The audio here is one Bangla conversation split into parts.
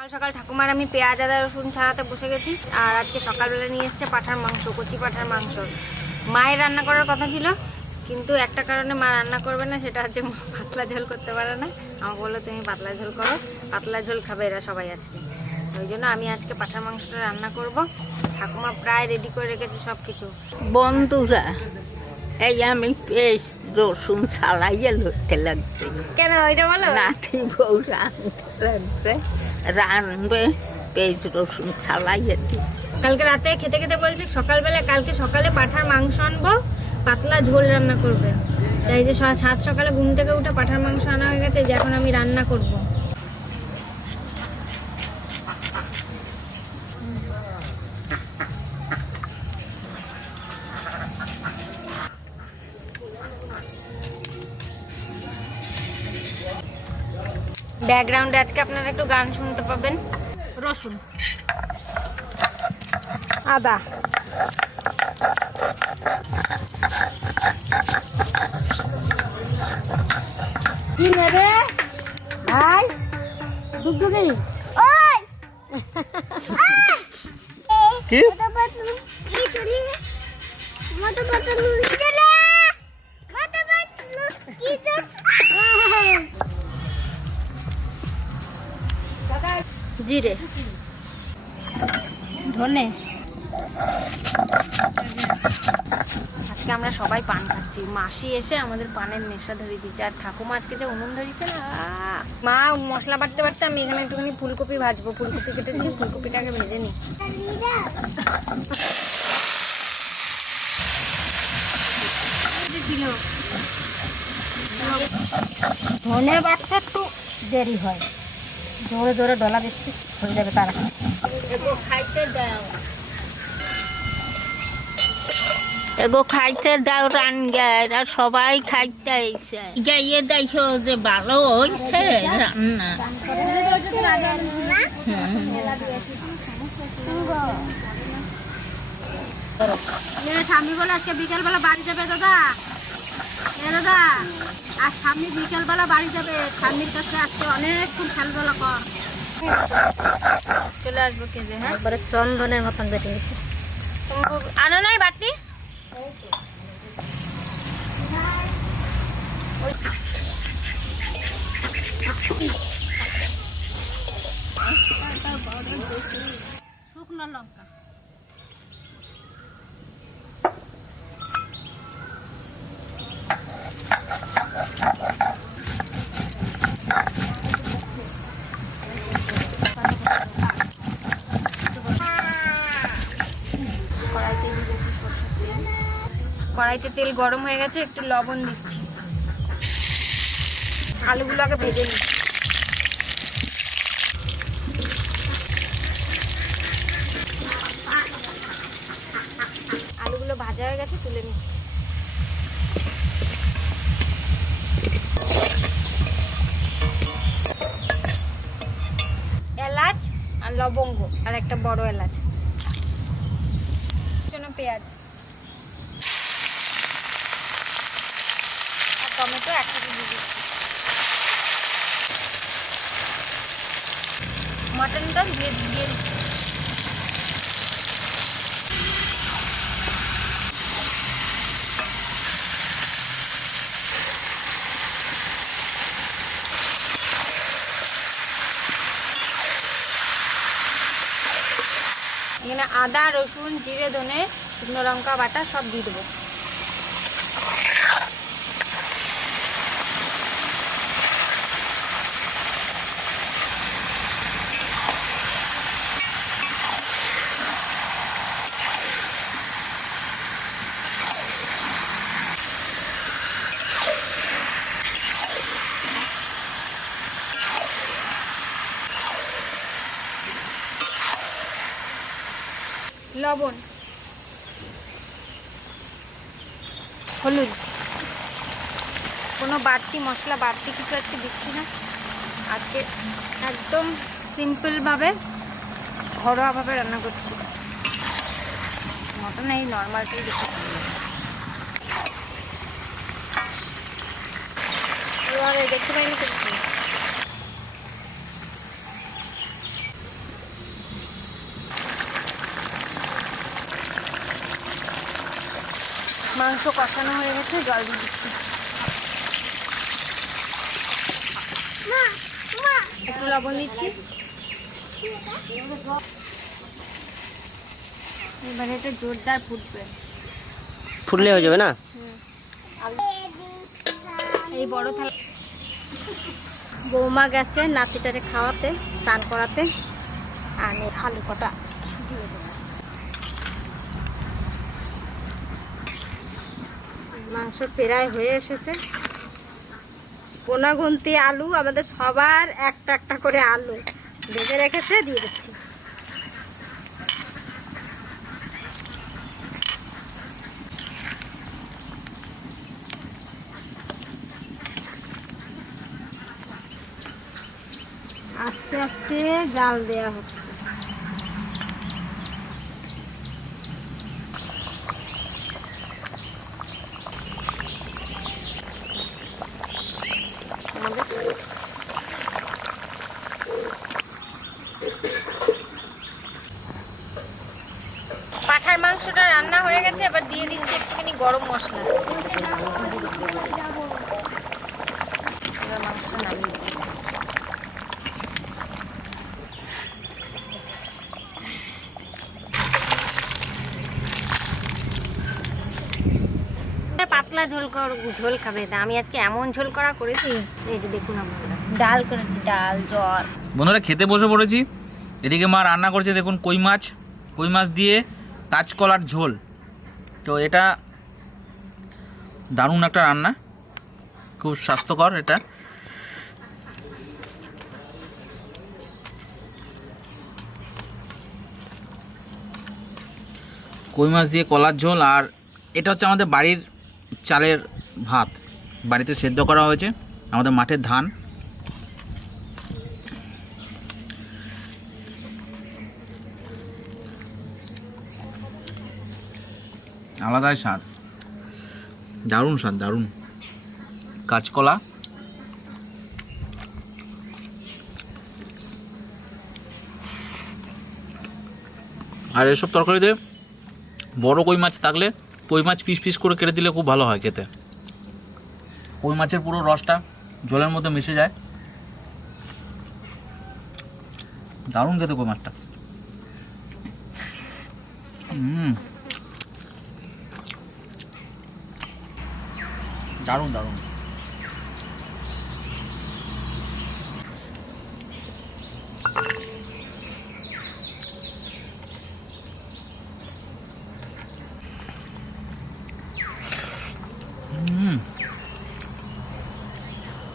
সকাল সকাল ঠাকুমার আমি পেঁয়াজ আদা রসুন ছাড়াতে বসে গেছি। আর আজকে সকালবেলা নিয়ে এসছে পাঠার মাংস কচি পাঠার মাংস। মায়ের রান্না করার কথা ছিল কিন্তু একটা কারণে মা রান্না করবে না সেটা হচ্ছে পাতলা ঝোল করতে পারে না। আমাকে বলল তুমি পাতলা ঝোল করো পাতলা ঝোল খাবে এরা সবাই আজকে। ওই জন্য আমি আজকে পাঠার মাংসটা রান্না করব। ঠাকুমা প্রায় রেডি করে রেখেছে সব কিছু বন্ধুরা এই আমি পেস্ট রসুন ছাড়াইয়ে লড়তে লাগছে। কেন ওইটা বলো? নাতি বউ রাঁধতে লাগছে। রানবে, পেঁয়াজ, রসুন ছালাই কালকে রাতে খেতে খেতে বলছি সকালবেলা কালকে সকালে পাঠার মাংস আনব, পাতলা ঝোল রান্না করবে। তাই যে সাত সকালে ঘুম থেকে উঠে পাঠার মাংস আনা হয়ে গেছে, যে এখন আমি রান্না করব। ব্যাকগ্রাউন্ডে আজকে আপনারা একটু গান শুনতে পাবেন। রসুন। আদা। কি নেবে? ভাই ডুগডুগি কি? জিরে। ধনে। আজকে আমরা সবাই পান খাচ্ছি। মাসি এসে আমাদের পানের নেশা ধরিয়ে দিচ্ছে আর ঠাকুমা আজকে যে উনুন ধরিয়েছে না, মা মশলা বাটতে বাটতে আমি এখানে একটুখানি ফুলকপি ভাজবো। ফুলকপি কেটেছি ফুলকপিটাকে ভেজে নিই। ধনে বাটতে একটু দেরি হয়। জোরে জোরে ডলা দিচ্ছি হয়ে যাবে তারা। এগো খাইতে দাও। এগো খাইতে দাও রান এরা সবাই খাইতে আইছে। গাইয়ে দেখো যে ভালো হয়েছে রান্না। স্বামী বলে আজকে বিকেলবেলা বাড়ি যাবে দাদা। এ আর স্বামী বিকেলবেলা বাড়ি যাবে। স্বামীর কাছে আজকে অনেকক্ষণ খেলবেলা কর। চলে আসব কেজে হ্যাঁ? একবারে চন্দনের মতন বেটে গেছে। আনো নাই বাটি? শুকনো লঙ্কা। তেল গরম হয়ে গেছে, একটু লবণ দিচ্ছি। আলুগুলো আগে ভেজে নিই আলুগুলো ভাজা হয়ে গেছে, তুলে নিই এলাচ আর লবঙ্গ, আর একটা বড় এলাচ জন্য পেঁয়াজ টমেটো একসাথে দিয়ে মাটনটা দিয়ে দিয়ে এখানে আদা, রসুন, জিরে, ধনে, শুকনো লঙ্কা, বাটা সব দিয়ে দেবো। লবণ হলুদ। কোনো বাড়তি মশলা, বাড়তি কিছু আজকে দিচ্ছি না। আজকে একদম সিম্পলভাবে ঘরোয়াভাবে রান্না করছি। মটন এই নর্মালটাই এবারে দেখতে পাইনি তো? মাংস কষানো হয়ে গেছে জল দিয়ে দিচ্ছি। একটু লবণ দিচ্ছি। এবারে এটা জোরদার ফুটবে। ফুটলে হয়ে যাবে না? এই বড় থালা। বৌমা গেছে নাতিটারে খাওয়াতে চান করাতে। আর এই আলু কটা দিয়ে দেবো। মাংস প্রায় হয়ে এসেছে। পোনাগুন্তি আলু, আমাদের সবার একটা একটা করে আলু ভেজে রেখেছে, দিয়ে দিচ্ছি। আস্তে আস্তে জাল দেওয়া হচ্ছে আমাদের পাঠার মাংসটা রান্না হয়ে গেছে, এবার দিয়ে দিচ্ছি একটুখানি গরম মশলা। পাতলা ঝোল ঝোল খাবে। তা আমি আজকে এমন ঝোল করা করেছি, এই যে দেখুন আপনারা। ডাল করেছি, ডাল জল বন্ধুরা, খেতে বসে পড়েছি। এদিকে মা রান্না করছে, দেখুন, কই মাছ। কই মাছ দিয়ে কাঁচকলার ঝোল। তো এটা দারুণ একটা রান্না। খুব স্বাস্থ্যকর এটা। কই মাছ দিয়ে কলার ঝোল আর এটা হচ্ছে আমাদের বাড়ির চালের ভাত। বাড়িতে সেদ্ধ করা হয়েছে। আমাদের মাঠের ধান। আলাদাই স্বাদ। দারুণ স্বাদ, দারুণ। কাঁচকলা। আর এসব তরকারিতে বড় কই মাছ থাকলে কই মাছ পিস পিস করে কেটে দিলে খুব ভালো হয় খেতে। কই মাছের পুরো রসটা জলের মধ্যে মিশে যায়। দারুণ খেতে কই মাছটা। হুম দারুণ দারুণ।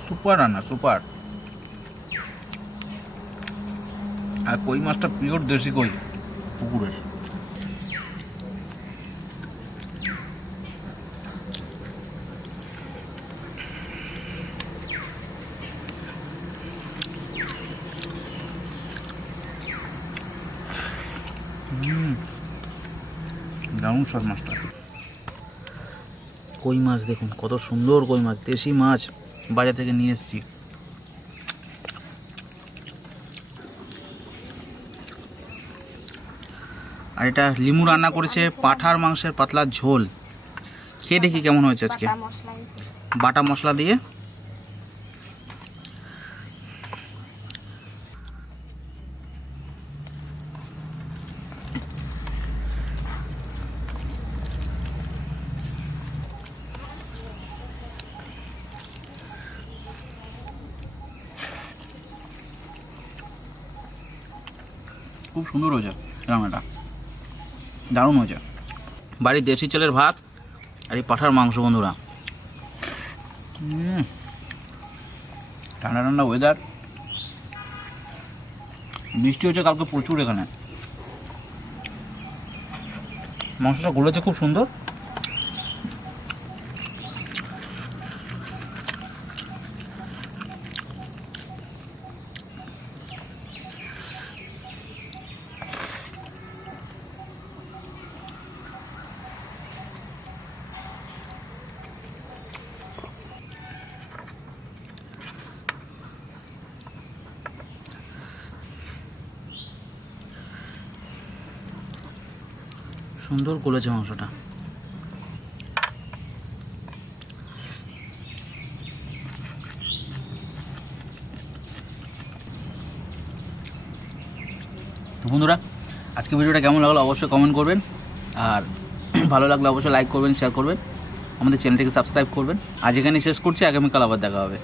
সুপার রান্না সুপার। আর কই মাছটা পিওর দেশি কই পুকুরের। দারুণ স্বাদ মাছটা। কই মাছ দেখুন কত সুন্দর কই মাছ দেশি মাছ বাজার থেকে নিয়ে এসেছি। আর এটা লিমু রান্না করেছে পাঠার মাংসের পাতলা ঝোল। খেয়ে দেখি কেমন হয়েছে আজকে। বাটা মশলা দিয়ে। খুব সুন্দর হয়েছে রান্নাটা। দারুণ হয়েছে। বাড়ির দেশি চালের ভাত আর এই পাঠার মাংস বন্ধুরা। ঠান্ডা ঠান্ডা ওয়েদার বৃষ্টি হচ্ছে কালকে প্রচুর এখানে। মাংসটা গলেছে খুব সুন্দর। সুন্দর গলেছে মাংসটা। বন্ধুরা, আজকে ভিডিওটা কেমন লাগল অবশ্যই কমেন্ট করবেন। আর ভালো লাগলে অবশ্যই লাইক করবেন শেয়ার করবেন। আমাদের চ্যানেলটিকে সাবস্ক্রাইব করবেন। আজ এখানেই শেষ করছি, আগামীকাল আবার দেখা হবে।